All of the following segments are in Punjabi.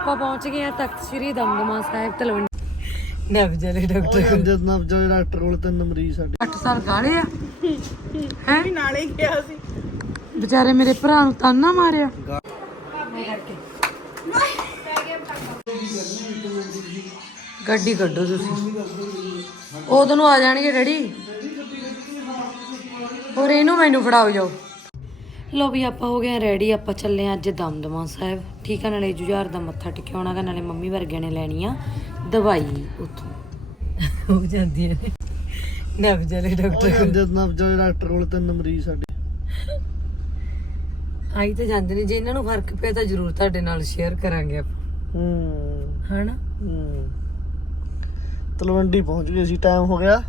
ਆਪਾਂ ਪਹੁੰਚ ਗਏ ਆ ਤਖਤ ਸ੍ਰੀ ਦਮਦਮਾ ਸਾਹਿਬ ਤਲਵੰਡੀ। ਨਵਜਲੇ ਡਾਕਟਰ ਜਦ ਨਾ ਜਦੋਂ ਡਾਕਟਰ ਕੋਲ ਤਿੰਨ ਮਰੀਜ਼ ਸਾਡੇ। 8 ਸਾਲ ਗਾਲੇ ਆ। ਹੈ? ਨਾਲੇ ਗਿਆ ਸੀ। ਵਿਚਾਰੇ ਮੇਰੇ ਭਰਾ ਨੂੰ ਤਾਨਾ ਮਾਰਿਆ। ਗੱਡੀ ਕੱਢੋ ਤੁਸੀਂ। ਉਦੋਂ ਨੂੰ ਆ ਜਾਣਗੇ ਡੈਡੀ। ਹੋਰ ਇਹਨੂੰ ਮੈਨੂੰ ਫੜਾਓ ਜਾਓ। ਲੋ ਵੀ ਆਪਾਂ ਹੋ ਗਏ ਰੈਡੀ ਆਪਾਂ ਚੱਲੇ ਆਂ ਅੱਜ ਦਮਦਮਾ ਸਾਹਿਬ। ਠੀਕ ਆ ਨਾਲੇ ਜੁਝਾਰ ਦਾ ਮੱਥਾ ਟਿਕਾਉਣਾ ਗਾ ਨਾਲੇ ਮੰਮੀ ਵਰਗਿਆਂ ਨੇ ਲੈਣੀ ਆ ਦਵਾਈ ਉੱਥੋਂ। ਹੋ ਜਾਂਦੀ ਹੈ। ਨਵਜਲੇ ਡਾਕਟਰ ਜਦ ਨਾ ਜਦੋਂ ਡਾਕਟਰ ਕੋਲ ਤਿੰਨ ਮਰੀਜ਼ ਸਾਡੇ। ਆਈ ਤਾਂ ਜਾਂਦੇ ਨੇ ਜੇ ਇਹਨਾਂ ਨੂੰ ਫ਼ਰਕ ਪਿਆ ਤਾਂ ਜ਼ਰੂਰ ਤੁਹਾਡੇ ਨਾਲ ਸ਼ੇਅਰ ਕਰਾਂਗੇ ਆਪਾਂ। ਹੂੰ। ਹਨਾ? ਹੂੰ। ਤਲਵੰਡੀ ਪਹੁੰਚ ਗਏ ਸੀ ਟਾਈਮ ਹੋ ਗਿਆ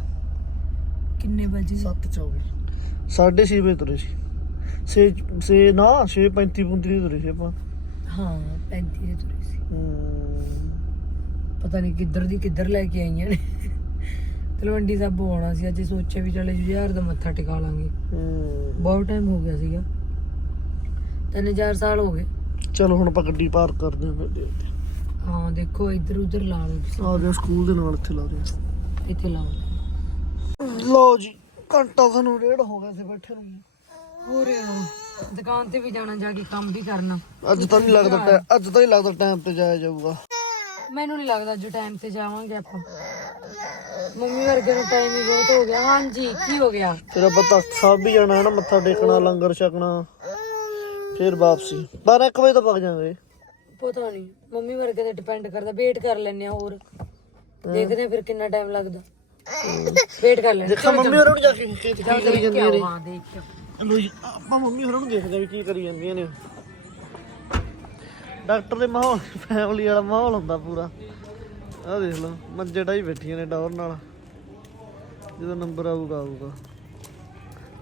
ਕਿੰਨੇ ਵਜੇ? 7:24 6:30 ਵਜੇ ਤੁਰੇ ਸੀ। 6 6 ਨਾ 6:35 ਪੁੰਦਰੀ ਤੁਰੇ ਸੀ ਆਪਾਂ। ਹਾਂ 35 ਦੇ ਤੁਰੇ ਸੀ। ਹੂੰ। ਪਤਾ ਨਹੀਂ ਕਿੱਧਰ ਦੀ ਕਿੱਧਰ ਲੈ ਕੇ ਆਈਆਂ ਨੇ। ਤਲਵੰਡੀ ਸਾਹਿਬ ਆਉਣਾ ਸੀ ਅੱਜ ਸੋਚਿਆ ਵੀ ਚਲੇ ਜੁਝਾਰ ਦਾ ਮੱਥਾ ਟਿਕਾ ਲਾਂਗੇ। ਹੂੰ। ਬਹੁਤ ਟਾਈਮ ਹੋ ਗਿਆ ਸੀਗਾ। 3000 ਸਾਲ ਹੋ ਗਏ। ਚਲੋ ਹੁਣ ਆਪਾਂ ਗੱਡੀ ਪਾਰਕ ਕਰਦੇ ਹਾਂ ਫਿਰ ਹਾਂ ਦੇਖੋ ਇੱਧਰ ਉੱਧਰ ਲਾ ਲਓ। ਆ ਗਿਆ ਸਕੂਲ ਦੇ ਨਾਲ ਇੱਥੇ ਲਾ ਰਹੇ ਇੱਥੇ ਲਾਓ। ਲਓ ਜੀ ਘੰਟਾ ਸਾਨੂੰ ਡੇਢ ਹੋ ਗਿਆ ਸੀ ਬੈਠੇ ਨੂੰ। ਹੋਰ ਦੁਕਾਨ ਤੇ ਵੀ ਜਾਣਾ ਜਾ ਕੇ ਕੰਮ ਵੀ ਕਰਨਾ। ਅੱਜ ਤਾਂ ਨਹੀਂ ਲੱਗਦਾ ਟੈ- ਅੱਜ ਤਾਂ ਨਹੀਂ ਲੱਗਦਾ ਟਾਈਮ ਤੇ ਜਾਇਆ ਜਾਊਗਾ। ਮੈਨੂੰ ਨਹੀਂ ਲੱਗਦਾ ਅੱਜ ਟਾਈਮ ਤੇ ਜਾਵਾਂਗੇ ਆਪਾਂ। ਮੰਮੀ ਵਰਗੇ ਨੂੰ ਟਾਈਮ ਹੀ ਬਹੁਤ ਹੋ ਗਿਆ। ਹਾਂਜੀ ਕੀ ਹੋ ਗਿਆ? ਫਿਰ ਆਪਾਂ ਤਖਤ ਸਾਹਿਬ ਵੀ ਜਾਣਾ ਹੈ ਨਾ ਮੱਥਾ ਟੇਕਣਾ ਲੰਗਰ ਛਕਣਾ। ਫਿਰ ਵਾਪਸੀ। 12 1 ਵਜੇ ਤੋਂ ਪੱਕ ਜਾਵਾਂਗੇ ਪਤਾ ਨਹੀਂ। ਮੰਮੀ ਵਰਗੇ ਤੇ ਡਿਪੈਂਡ ਕਰਦਾ। ਵੇਟ ਕਰ ਲੈਣੇ ਆ ਹੋਰ। ਦੇਖਦੇ ਆ ਫਿਰ ਕਿੰਨਾ ਟਾਈਮ ਲੱਗਦਾ। ਵੇਟ ਕਰ ਲੈਣੇ ਦੇਖਾਂ ਮੰਮੀ ਹੋਰਾਂ ਜਾ ਕੇ ਹਾਂ ਲੋ ਜੀ ਆਪਾਂ ਮੰਮੀ ਹੋਰਾਂ ਨੂੰ ਦੇਖਦੇ ਆ ਵੀ ਕੀ ਕਰੀ ਜਾਂਦੀਆਂ ਨੇ। ਡਾਕਟਰ ਦੇ ਮਾਹੌਲ ਫੈਮਿਲੀ ਵਾਲਾ ਮਾਹੌਲ ਹੁੰਦਾ ਪੂਰਾ। ਆਹ ਦੇਖ ਲਓ ਮੰਜੇ ਢਾਈ ਬੈਠੀਆਂ ਨੇ ਡੌਰ ਨਾਲ। ਜਦੋਂ ਨੰਬਰ ਆਊਗਾ ਆਊਗਾ।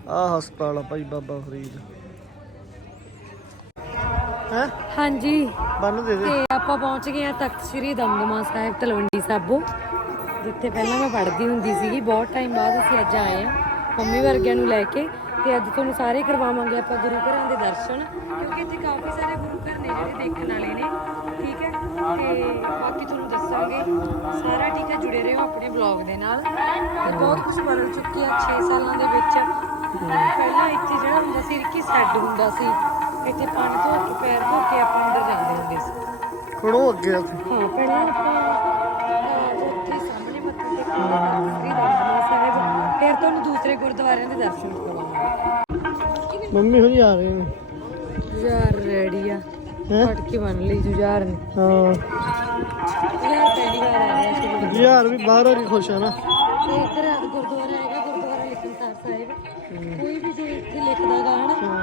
ਆਹ ਹਸਪਤਾਲ ਆ ਭਾਈ ਬਾਬਾ ਫਰੀਦ। ਹੈ? ਹਾਂਜੀ। ਬੰਨ ਦੇ ਦੇ। ਤੇ ਆਪਾਂ ਪਹੁੰਚ ਗਏ ਆ ਤਖਤ ਸ੍ਰੀ ਦਮਦਮਾ ਸਾਹਿਬ ਤਲਵੰਡੀ ਸਾਬੋ ਜਿੱਥੇ ਪਹਿਲਾਂ ਮੈਂ ਪੜ੍ਹਦੀ ਹੁੰਦੀ ਸੀਗੀ। ਬਹੁਤ ਟਾਈਮ ਬਾਅਦ ਅਸੀਂ ਅੱਜ ਆਏ ਆ ਮੰਮੀ ਵਰਗਿਆਂ ਨੂੰ ਲੈ ਕੇ। ਤੇ ਅੱਜ ਤੁਹਾਨੂੰ ਸਾਰੇ ਕਰਵਾਵਾਂਗੇ ਆਪਾਂ ਗੁਰੂ ਘਰਾਂ ਦੇ ਦਰਸ਼ਨ ਕਿਉਂਕਿ ਇੱਥੇ ਕਾਫੀ ਸਾਰੇ ਗੁਰੂ ਘਰ ਨੇ ਜਿਹੜੇ ਦੇਖਣ ਵਾਲੇ ਨੇ ਠੀਕ ਹੈ? ਤੇ ਬਾਕੀ ਤੁਹਾਨੂੰ ਦੱਸਾਂਗੇ ਸਾਰਾ ਠੀਕ ਹੈ ਜੁੜੇ ਰਹੋ ਆਪਣੇ ਵਲੌਗ ਦੇ ਨਾਲ। ਤੇ ਬਹੁਤ ਕੁਝ ਬਦਲ ਚੁੱਕਿਆ 6 ਸਾਲਾਂ ਦੇ ਵਿੱਚ। ਪਹਿਲਾਂ ਇੱਥੇ ਜਿਹੜਾ ਹੁੰਦਾ ਸੀ ਕਿ ਸੈੱਡ ਹੁੰਦਾ ਸੀ ਇੱਥੇ ਪਾਣੀ ਧੋ ਕੇ ਪੈਰ ਧੋ ਕੇ ਆਪਾਂ ਅੰਦਰ ਜਾਂਦੇ ਹੁੰਦੇ ਸੀ। ਖੜੋ ਅੱਗੇ। ਹਾਂ ਪਹਿਲਾਂ ਆਪਾਂ ਅਹ, ਉੱਥੇ ਸਾਹਮਣੇ ਮੱਥਾ ਟੇਕਣਾ ਸ੍ਰੀ ਦਮਦਮਾ ਸਾਹਿਬ ਫਿਰ ਤੁਹਾਨੂੰ ਦੂਸਰੇ ਗੁਰਦੁਆਰਿਆਂ ਦੇ ਦਰਸ਼ਨ ਕਰਵਾਵਾਂਗੇ ਮੰਮੀ ਹੋਰੀ ਆ ਗਏ ਨੇ। ਜੁਝਾਰ ਰੈਡੀ ਆ। ਹੈਂ? ਫੜ ਕੇ ਬੰਨ ਲਈ ਜੁਝਾਰ ਨੇ। ਹਾਂ। ਜੁਝਾਰ ਪਹਿਲੀ ਵਾਰ ਆ ਰਿਹਾ ਸੀ। ਯਾਰ ਵੀ ਬਾਹਰ ਆ ਕੇ ਖੁਸ਼ ਆ ਨਾ। ਤੇ ਇੱਧਰ ਗੁਰਦੁਆਰਾ ਹੈਗਾ ਗੁਰਦੁਆਰਾ ਲਿਖਣ ਸਾਹਿਬ ਕੋਈ ਵੀ ਜੇ ਇੱਥੇ ਲਿਖਦਾ ਗਾ ਹਨਾ ਹੋਣ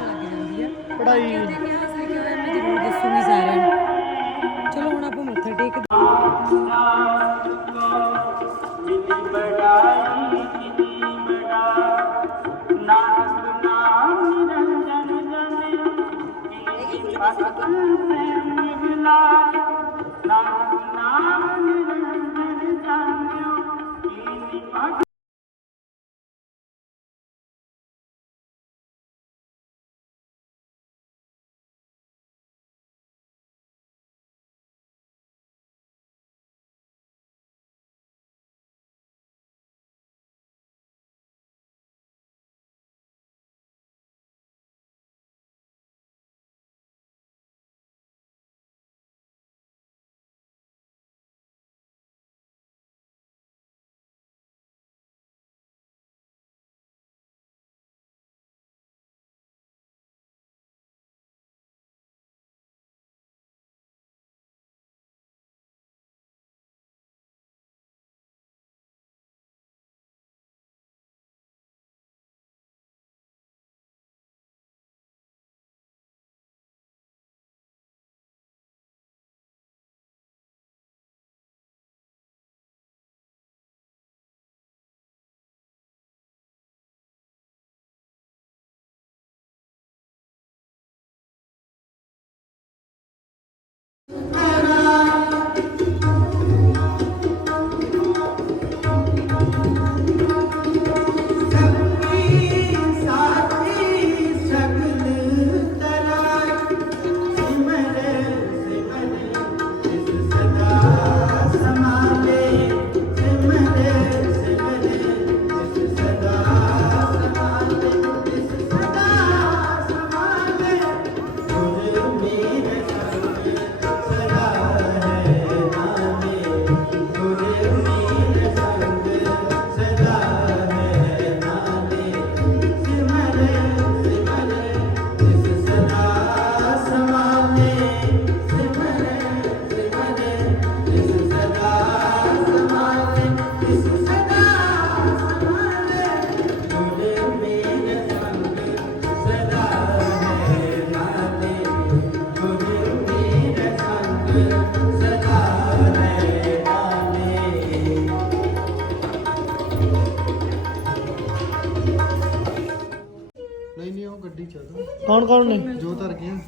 ਲੱਗ ਜਾਂਦੀ ਆ। ਪੜਾਈ ਮੈਂ ਜ਼ਰੂਰ ਦੱਸੂਗੀ ਸਾਰਿਆਂ ਨੂੰ। ਕੌਣ ਕੌਣ ਨੇ? ਜੋ ਤਰ ਗਿਆ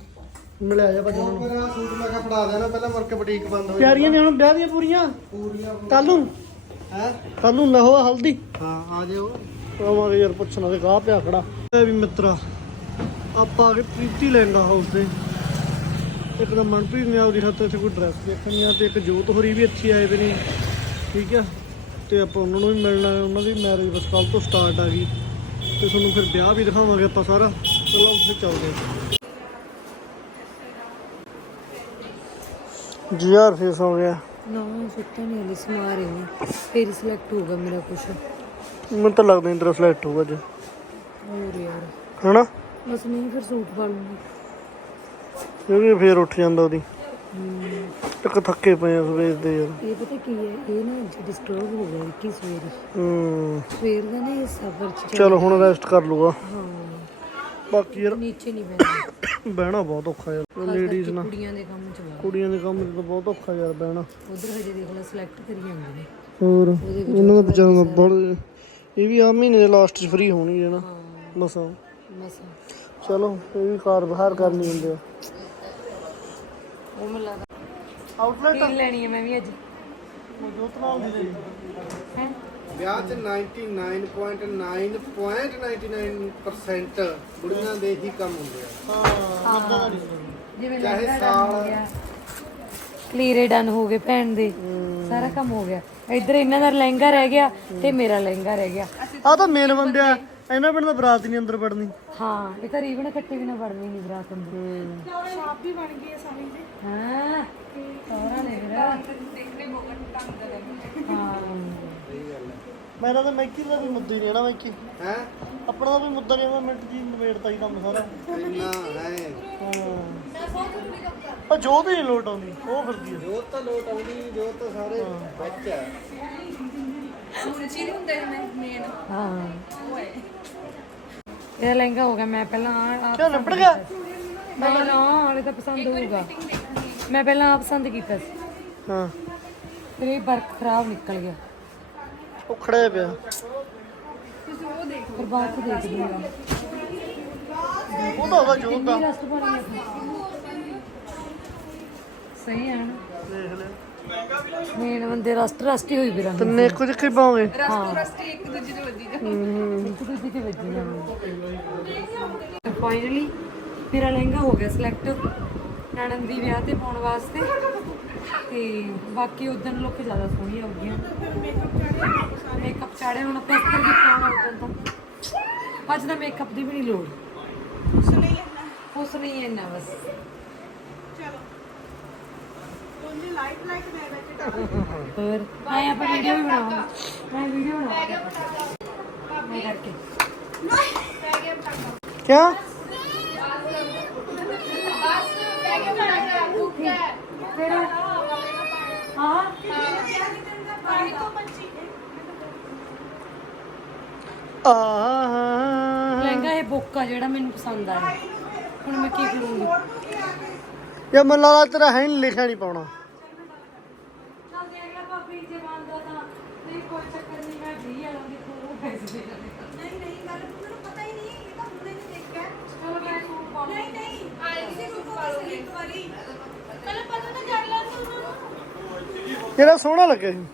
ਮਿਲਿਆ ਜਾ ਭਾਜੀ ਉਹਨਾਂ ਨੂੰ ਮੇਰਾ ਸੂਟ ਮੈਂ ਕਿਹਾ ਫੜਾ ਦੇਣਾ ਪਹਿਲਾਂ ਮੁੜ ਕੇ ਬੁਟੀਕ ਬੰਦ ਹੋ ਤਿਆਰੀਆਂ ਨੇ ਹੁਣ ਵਿਆਹ ਦੀਆਂ ਪੂਰੀਆਂ? ਪੂਰੀਆਂ ਕੱਲ ਨੂੰ? ਹੈ? ਕੱਲ ਨੂੰ ਲਹੋ ਹਲਦੀ। ਹਾਂ ਆ ਜਾਓ। ਆਵਾਂਗੇ ਯਾਰ ਪੁੱਛਣਾ ਤੇ ਕਾਹ ਪਿਆ ਖੜਾ। ਇਹ ਵੀ ਮਿੱਤਰਾ ਆਪਾਂ ਆ ਪ੍ਰੀਤੀ ਲਹਿੰਗਾ ਹਾਊਸ ਤੇ ਇੱਕ ਤਾਂ ਮਨਪ੍ਰੀਤ ਨੇ ਆਪਦੀ ਹੱਥ ਇੱਥੇ ਕੋਈ ਡਰੈਸ ਦੇਖਣੀ ਆ ਤੇ ਇੱਕ ਜੋਤ ਹੋਰੀ ਵੀ ਇੱਥੇ ਆਏ ਵੇ ਨੇ। ਠੀਕ ਆ? ਤੇ ਆਪਾਂ ਉਹਨਾਂ ਨੂੰ ਵੀ ਮਿਲਣਾ ਉਹਨਾਂ ਦੀ ਮੈਰਿਜ ਬਸ ਕੱਲ ਤੋਂ ਸਟਾਰਟ ਆ ਗਈ। ਤੇ ਤੁਹਾਨੂੰ ਫਿਰ ਵਿਆਹ ਵੀ ਦਿਖਾਵਾਂਗੇ ਆਪਾਂ ਸਾਰਾ। ਚਲੋ ਫਿਰ ਚੱਲਦੇ ਜੀ ਯਾਰ ਫੇਸ ਹੋ ਗਿਆ। ਨਾ ਸੁੱਤਾ ਨਹੀਂ ਹਲੇ ਸਮਾ ਰਹੀ ਹਾਂ। ਫਿਰ ਸਿਲੈਕਟ ਹੋਊਗਾ ਮੇਰਾ ਕੁਛ। ਮੈਨੂੰ ਤਾਂ ਲੱਗਦਾ ਇੰਟਰ ਫਲੈਕਟ ਹੋਊਗਾ ਅੱਜ। ਹੋਰ ਯਾਰ। ਹਨਾ? ਬਸ ਨਹੀਂ ਫਿਰ ਸੂਟ ਪਾ ਲੂੰਗੀ। ਕਿਉਂਕਿ ਫੇਰ ਉੱਠ ਜਾਂਦਾ ਉਹਦੀ। ਇੱਕ ਥੱਕੇ ਪਏ ਆ ਸਵੇਰ ਦੇ ਯਾਰ। ਇਹ ਪਤਾ ਕੀ ਹੈ ਇਹ ਨਾ ਅੱਜ ਡਿਸਟਰਬ ਹੋ ਗਿਆ ਕਿ ਸਵੇਰ। ਹੂੰ। ਸਵੇਰ ਦਾ ਨਾ ਇਹ ਸਫਰ ਚ ਚੱਲ- ਚਲੋ ਹੁਣ ਰੈਸਟ ਕਰ ਲੂਗਾ ਹਾਂ। ਬਾਕੀ ਯਾਰ ਨੀਚੇ ਨਹੀਂ ਬੈਠਾ ਬਹਿਣਾ ਬਹੁਤ ਔਖਾ ਯਾਰ। ਲੇਡੀਜ਼ ਨਾਲ। ਕੁੜੀਆਂ ਦੇ ਕੰਮ ਚ ਵਾ ਕੁੜੀਆਂ ਦੇ ਕੰਮ 'ਚ ਤਾਂ ਬਹੁਤ ਔਖਾ ਯਾਰ ਬਹਿਣਾ। ਉਧਰ ਹਜੇ ਦੇਖ ਲੈ ਸਿਲੈਕਟ ਕਰੀ ਜਾਂਦੇ ਨੇ। ਹੋਰ ਉਹਨਾਂ ਦਾ ਦਾ ਬੜ ਇਹ ਵੀ ਆ ਮਹੀਨੇ ਦੇ ਲਾਸਟ 'ਚ ਫ੍ਰੀ ਹੋਣੀ ਹੈ ਨਾ। ਹਾਂ। ਮਸਾਂ ਮਸਾ ਚਲੋ ਇਹ ਵੀ ਕਾਰ ਬਾਹਰ ਕਰਨੀ ਹੁੰਦੀ ਆ। ਉਹ ਮੈਨੂੰ ਲੱਗਦਾ ਆਊਟਲੈਟ ਲੈਣੀ ਹੈ ਮੈਂ ਵੀ ਅੱਜ। ਜੋਤ ਨਾਲ ਦੀ ਹੈ? ਵਿਆਹ ਚ 99.9.99% ਬੁੜੀਆਂ ਦੇ ਹੀ ਕੰਮ ਹੁੰਦੇ ਆ। ਹਾਂ ਜਿਵੇਂ ਚਾਹੇ ਲਹਿੰਗਾ ਡਨ ਹੋ ਗਿਆ। ਕਲੀਰੇ ਡਨ ਹੋ ਗਏ ਭੈਣ ਦੇ। ਸਾਰਾ ਕੰਮ ਹੋ ਗਿਆ। ਇੱਧਰ ਇਹਨਾਂ ਦਾ ਲਹਿੰਗਾ ਰਹਿ ਗਿਆ ਤੇ ਮੇਰਾ ਲਹਿੰਗਾ ਰਹਿ ਗਿਆ। ਆ ਤਾਂ ਮੇਨ ਬੰਦੇ ਆ। ਇਹਨਾਂ ਪਿੰਡ ਦਾ ਬਰਾਤ ਹੀ ਨਹੀਂ ਅੰਦਰ ਵੜਨੀ। ਹਾਂ ਇਹ ਤਾਂ ਰੀਵਨ ਕੱਟੇ ਬਿਨਾ ਵੜਨੀ ਨਹੀਂ ਬਰਾਤ ਅੰਦਰ। ਸ਼ਾਪ ਵੀ ਬਣ ਗਈ ਹੈ ਸਾਰੀ ਦੇ ਹਾਂ। ਸੋਹਣਾ ਲੈ ਵੀਰਾ ਦੇਖਨੇ ਬਹੁਤ ਦਾ ਹਾਂ। ਮੇਰਾ ਤਾਂ ਮੈਕੀ ਦਾ ਵੀ ਮੁੱਦਾ ਹੀ ਨਹੀਂ ਹੈ ਨਾ ਮੈਕੀ ਹੈ? ਆਪਣਾ ਤਾਂ ਵੀ ਮੁੱਦਾ ਨਹੀਂ ਮੈਂ ਮਿੰਟ ਜੀ ਨਵੇੜਤਾ ਹੀ ਕੰਮ ਸਾਰਾ। ਇੰਨਾ ਹੈ। ਹੀ ਨਹੀਂ ਲੋਟ ਆਉਂਦੀ ਉਹ ਫਿਰਦੀ ਆ। ਜੋ ਤਾਂ ਲੋਟ ਆਉਂਦੀ ਜੋ ਤਾਂ ਸਾਰੇ ਵਿੱਚ ਆ। ਹਾਂ। ਇਹ ਲਹਿੰਗਾ ਹੋ ਗਿਆ ਮੈਂ ਪਹਿਲਾਂ ਆ ਕਿਉਂ ਨਿਪਟ ਗਿਆ? ਨਾ ਨਾ ਹਾਲੇ ਤਾਂ ਪਸੰਦ ਹੋਊਗਾ। ਮੈਂ ਪਹਿਲਾਂ ਆ ਪਸੰਦ ਕੀਤਾ ਸੀ। ਹਾਂ। ਇਹ ਵਰਕ ਖਰਾਬ ਨਿਕਲ ਗਿਆ। ਉਹ ਪਿਆ। ਫਿਰ ਬਾਅਦ ਚ ਦੇਖਦੀ ਹਾਂ ਉਹ ਤਾਂ ਉਹਦਾ ਜੋਤ ਦਾ ਰਸਟ ਪਾਣੀ ਸਹੀ ਹੈ ਨਾ। ਦੇਖ ਲੈ। ਮੇਨ ਬੰਦੇ ਰਸਟ ਰਸਟ ਹੀ ਹੋਈ ਵੀ ਰੰਗ ਤਿੰਨੇ ਇੱਕੋ ਜਿਹੇ ਪਾਉਂਗੇ ਹਾਂ ਰਸਟ ਇੱਕ ਦੂਜੇ ਦੇ ਵੱਜੀ ਜਾ ਇੱਕ ਦੂਜੇ ਦੇ ਵੱਜੀ ਜਾ ਫਾਈਨਲੀ ਮੇਰਾ ਲਹਿੰਗਾ ਹੋ ਗਿਆ ਸਿਲੈਕਟ ਨਣਨ ਦੀ ਵਿਆਹ ਤੇ ਪਾਉਣ ਵਾਸਤੇ। ਤੇ ਬਾਕੀ ਉਦੋਂ ਲੋਕ ਜ਼ਿਆਦਾ ਸੋਹਣੀਆਂ ਹੋ ਗਈਆਂ। ਚਾੜਿਆ ਹੁਣ ਆਪਾਂ ਅਸਤਰ ਵੀ ਪਾਉਣਾ ਉਦੋਂ ਤਾਂ ਅੱਜ ਦਾ ਮੇਕਅਪ ਦੀ ਵੀ ਨਹੀਂ ਲੋੜ। ਉਸ ਨਹੀਂ ਉਸ ਨਹੀਂ ਇੰਨਾ ਬਸ। ਹੋਰ ਮੈਂ ਆਪਾਂ ਵੀਡੀਓ ਵੀ ਬਣਾਵਾਂਗੇ ਮੈਂ ਵੀਡੀਓ ਬਣਾਵਾਂਗੀ ਮੈਂ ਕਰਕੇ। ਕਿਆ ਫਿਰ ਹਾਂ ਆਹ ਲਹਿੰਗਾ ਇਹ ਬੁੱਕ ਆ ਜਿਹੜਾ ਮੈਨੂੰ ਪਸੰਦ ਆਇਆ। ਹੁਣ ਮੈਂ ਕੀ ਕਰੂੰਗੀ? ਯਾ ਮਨ ਲਾ ਤੇਰਾ ਹੈ ਨਹੀਂ ਲਿਖਿਆ ਨਹੀਂ ਪਾਉਣਾ। ਚੱਲ ਦੇਖ ਲੈ ਭਾਬੀ ਜੇ ਮੰਨਦਾ ਤਾਂ। ਨਹੀਂ ਕੋਈ ਚੱਕਰ ਨਹੀਂ ਮੈਂ ਵੀ ਆ ਲਾਂਗੀ ਤੂੰ ਉਹ ਪੈਸੇ ਦੇ। ਦੇ ਨਹੀਂ ਨਹੀਂ ਗੱਲ ਮੈਨੂੰ ਪਤਾ ਹੀ ਨਹੀਂ ਇਹ ਤਾਂ ਹੁਣੇ ਨਹੀਂ ਦੇਖਿਆ। ਚਲੋ ਮੈਂ ਸੂਟ ਪਾ ਨਹੀਂ ਨਹੀਂ ਆਏ ਕਿਸੇ ਸੂਟ ਪਾ ਲਓ ਇੱਕ ਵਾਰੀ। ਪਹਿਲਾਂ ਪਤਾ ਤਾਂ ਕਰ ਲਾਂ ਤੂੰ ਜਿਹੜਾ ਸੋਹਣਾ ਲੱਗਿਆ ਸੀ।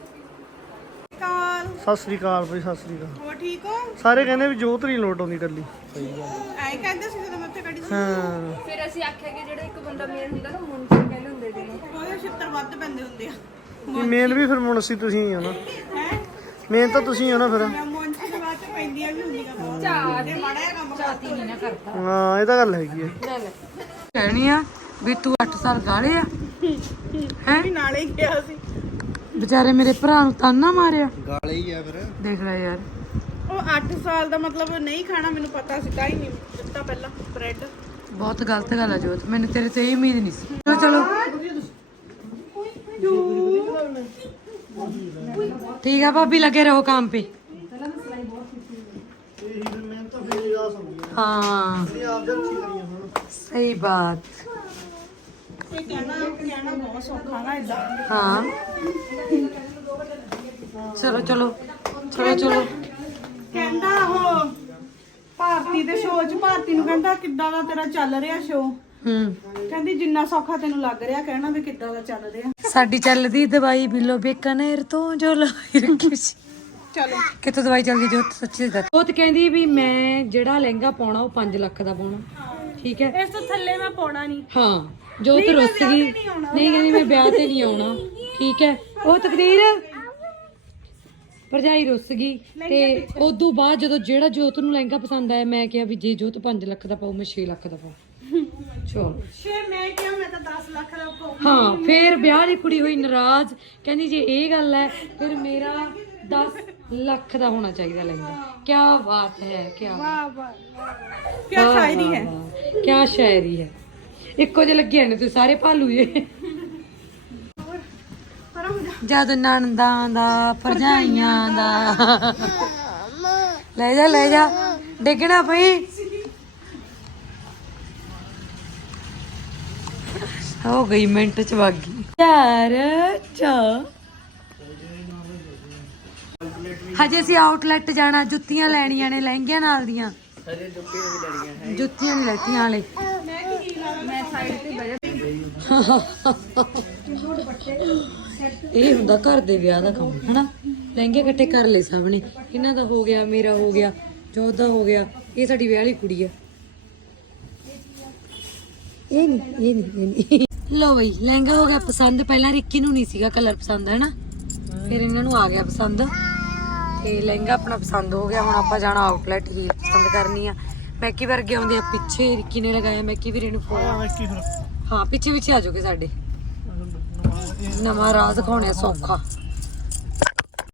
ਸਤਿ ਸ੍ਰੀ ਅਕਾਲ ਬਈ ਸਤਿ ਸ੍ਰੀ ਅਕਾਲ। ਹੋ ਠੀਕ ਹੋ? ਸਾਰੇ ਕਹਿੰਦੇ ਵੀ ਜੋਤ ਨਹੀਂ ਲੋਟ ਆਉਂਦੀ ਕੱਲੀ ਐਂ ਕਹਿੰਦੇ ਸੀ ਜਦੋਂ ਮੈਂ ਉੱਥੇ ਕੱਢੀ ਸੀ। ਹਾਂ। ਫਿਰ ਅਸੀਂ ਆਖਿਆ ਕਿ ਜਿਹੜਾ ਇੱਕ ਬੰਦਾ ਮੇਨ ਹੁੰਦਾ ਨਾ ਮੁੰਡੇ ਕਹਿੰਦੇ ਹੁੰਦੇ ਨੇ ਉਹਦੇ ਛਿੱਤਰ ਵੱਧ ਪੈਂਦੇ ਹੁੰਦੇ ਆ। ਮੇਨ ਵੀ ਫਿਰ ਮੁਨਸੀ ਤੁਸੀਂ ਹੀ ਹੋ ਨਾ। ਹੈ? ਮੇਨ ਤਾਂ ਤੁਸੀਂ ਹੋ ਨਾ ਫਿਰ। ਮੈਂ ਮੋਂਚੀ ਦੇ ਬਾਅਦ ਚ ਪੈਂਦੀਆਂ ਵੀ ਹੁੰਦੀਆਂ ਬਹੁਤ। ਚਾਹ ਮਾੜਾ ਜਿਹਾ ਕੰਮ ਚਾਤੀ ਨਹੀਂ ਨਾ ਕਰਦਾ। ਹਾਂ ਇਹ ਤਾਂ ਗੱਲ ਹੈਗੀ ਹੈ ਕਹਿਣੀ ਆ ਵੀ ਤੂੰ 8 ਸਾਲ ਗਾਲੇ ਆ। ਹੈ ਵੀ ਨਾਲੇ ਹੀ ਗਿਆ ਸੀ। ਵਿਚਾਰੇ ਮੇਰੇ ਭਰਾ ਨੂੰ ਤਾਨਾ ਮਾਰਿਆ। ਗਾਲੇ ਹੀ ਆ ਫਿਰ। ਦੇਖ ਲੈ ਯਾਰ। ਉਹ 8 ਸਾਲ ਦਾ ਮਤਲਬ ਨਹੀਂ ਖਾਣਾ ਮੈਨੂੰ ਪਤਾ ਸੀ ਤਾਂ ਹੀ ਨਹੀਂ ਦਿੱਤਾ ਪਹਿਲਾਂ ਬ੍ਰੈਡ। ਬਹੁਤ ਗਲਤ ਗੱਲ ਆ ਜੋਤ ਮੈਨੂੰ ਤੇਰੇ ਤੇ ਇਹ ਉਮੀਦ ਨਹੀਂ ਸੀ। ਚਲੋ ਚਲੋ। ਠੀਕ ਆ ਭਾਬੀ ਲੱਗੇ ਰਹੋ ਕੰਮ ਤਾਂ। ਫਿਰ ਹੀ ਆ। ਸਕਦੀ हाँ ਹਾਂ। ਚਲੋ ਚਲੋ। ਚਲੋ ਚਲੋ। ਕਹਿੰਦਾ ਉਹ ਭਾਰਤੀ ਦੇ ਸ਼ੋਅ 'ਚ ਭਾਰਤੀ ਨੂੰ ਕਹਿੰਦਾ ਕਿੱਦਾਂ ਦਾ ਤੇਰਾ ਚੱਲ ਰਿਹਾ ਸ਼ੋਅ ਹੂੰ। ਕਹਿੰਦੀ ਜਿੰਨਾ ਸੌਖਾ ਤੈਨੂੰ ਲੱਗ ਰਿਹਾ ਕਹਿਣਾ ਵੀ ਕਿੱਦਾਂ ਦਾ ਚੱਲ ਰਿਹਾ। ਸਾਡੀ ਚੱਲਦੀ ਦਵਾਈ ਬਿੱਲੋ ਬੇਕਨੇਰ ਤੋਂ ਜੋ ਲਾਈ ਰੱਖੀ ਚਲੋ। ਕਿੱਥੋਂ ਦਵਾਈ ਚੱਲਦੀ ਜੋ ਸੱਚੀ ਦੱਸ। ਉਹ ਤੇ ਕਹਿੰਦੀ ਵੀ ਮੈਂ ਜਿਹੜਾ ਲਹਿੰਗਾ ਪਾਉਣਾ ਉਹ 5 ਲੱਖ ਦਾ ਪਾਉਣਾ। ਠੀਕ ਹੈ। ਇਸ ਤੋਂ ਥੱਲੇ ਮੈਂ ਪਾਉਣਾ ਨਹੀਂ ਹਾਂ। ਜੋਤ ਰੁੱਸ ਗਈ। ਨਹੀਂ ਕਹਿੰਦੀ ਮੈਂ ਵਿਆਹ ਤੇ ਨਹੀਂ ਆਉਣਾ। ਠੀਕ ਹੈ। ਉਹ ਤਕਦੀਰ ਭਰਜਾਈ ਰੁੱਸ ਗਈ ਤੇ ਉਦੋਂ ਬਾਅਦ ਜਦੋਂ ਜਿਹੜਾ ਜੋਤ ਨੂੰ ਲਹਿੰਗਾ ਪਸੰਦ ਆਇਆ ਮੈਂ ਕਿਹਾ ਵੀ ਜੇ ਜੋਤ 5 ਲੱਖ ਦਾ ਪਾਉ ਮੈਂ 6 ਲੱਖ ਦਾ ਪਾਉ ਚਲੋ। ਸ਼ੇ ਮੈਂ ਕਿਹਾ ਮੈਂ ਤਾਂ 10 ਲੱਖ ਦਾ ਪਾਉ ਹਾਂ ਫੇਰ ਵਿਆਹ ਵਾਲੀ ਕੁੜੀ ਹੋਈ ਨਾਰਾਜ਼। ਕਹਿੰਦੀ ਜੇ ਇਹ ਗੱਲ ਹੈ ਫਿਰ ਮੇਰਾ 10 ਲੱਖ ਦਾ ਹੋਣਾ ਚਾਹੀਦਾ ਲਹਿੰਗਾ। ਕੀ ਬਾਤ ਹੈ ਕੀ ਵਾਹ ਵਾਹ ਕੀ ਸ਼ਾਇਰੀ ਹੈ। ਕੀ ਸ਼ਾਇਰੀ ਹੈ। ਇੱਕੋ ਜਿਹੇ ਲੱਗੇ ਨੇ ਤੁਸੀਂ ਸਾਰੇ ਭਾਲੂ ਜੇ। ਜਦ ਨਣਦਾਂ ਦਾ, ਭਰਜਾਈਆਂ ਦਾ। ਲੈ ਜਾ ਲੈ ਜਾ। ਡਿੱਗਣਾ ਪਈ ਹੋ ਗਈ ਮਿੰਟ ਚ ਵਗ ਗਈ। ਯਾਰ ਚਾ ਹਜੇ ਅਸੀਂ ਆਊਟਲੈਟ ਜਾਣਾ, ਜੁੱਤੀਆਂ ਲੈਣੀਆਂ ਨੇ, ਲਹਿੰਗਿਆਂ ਨਾਲ ਦੀਆਂ। ਹਜੇ ਜੁੱਤੀਆਂ ਵੀ ਲੈਣੀਆਂ ਜੁੱਤੀਆਂ ਨਹੀਂ ਲੈਤੀਆਂ ਹਲੇ ਇਹ ਹੁੰਦਾ ਘਰ ਦੇ ਵਿਆਹ ਦਾ ਕੰਮ, ਹਨਾ? ਲਹਿੰਗੇ ਇਕੱਠੇ ਕਰ ਲਏ ਸਭ ਨੇ। ਇਹਨਾਂ ਦਾ ਹੋ ਗਿਆ, ਮੇਰਾ ਹੋ ਗਿਆ, ਜੋਤ ਦਾ ਹੋ ਗਿਆ, ਇਹ ਸਾਡੀ ਵਿਆਹ ਵਾਲੀ ਕੁੜੀ ਆ। ਇਹ ਨਹੀਂ ਇਹ ਨਹੀਂ ਇਹ ਨਹੀਂ। ਲੋ ਬਈ, ਲਹਿੰਗਾ ਹੋ ਗਿਆ ਪਸੰਦ, ਪਹਿਲਾਂ ਰਿੱਕੀ ਨੂੰ ਨਹੀਂ ਸੀਗਾ ਕਲਰ ਪਸੰਦ ਹੈ ਨਾ ਫਿਰ ਇਹਨਾਂ ਨੂੰ ਆ ਗਿਆ ਪਸੰਦ। ਤੇ ਲਹਿੰਗਾ ਆਪਣਾ ਪਸੰਦ ਹੋ ਗਿਆ, ਹੁਣ ਆਪਾਂ ਜਾਣਾ ਆਊਟਲੈਟ ਹੀ। ਕਰਨੀ ਆ। ਮੈਕੀ ਵਰਗੇ ਆਉਂਦੇ ਆ ਪਿੱਛੇ ਰਿੱਕੀ ਨੇ ਲਗਾਇਆ ਮੈਕੀ ਵੀਰੇ ਨੂੰ ਫੋਨ ਹਾਂ ਪਿੱਛੇ ਪਿੱਛੇ ਆ ਜਾਓਗੇ ਸਾਡੇ। ਨਵਾਂ ਰਾਹ ਦਿਖਾਉਣੇ ਸੌਖਾ।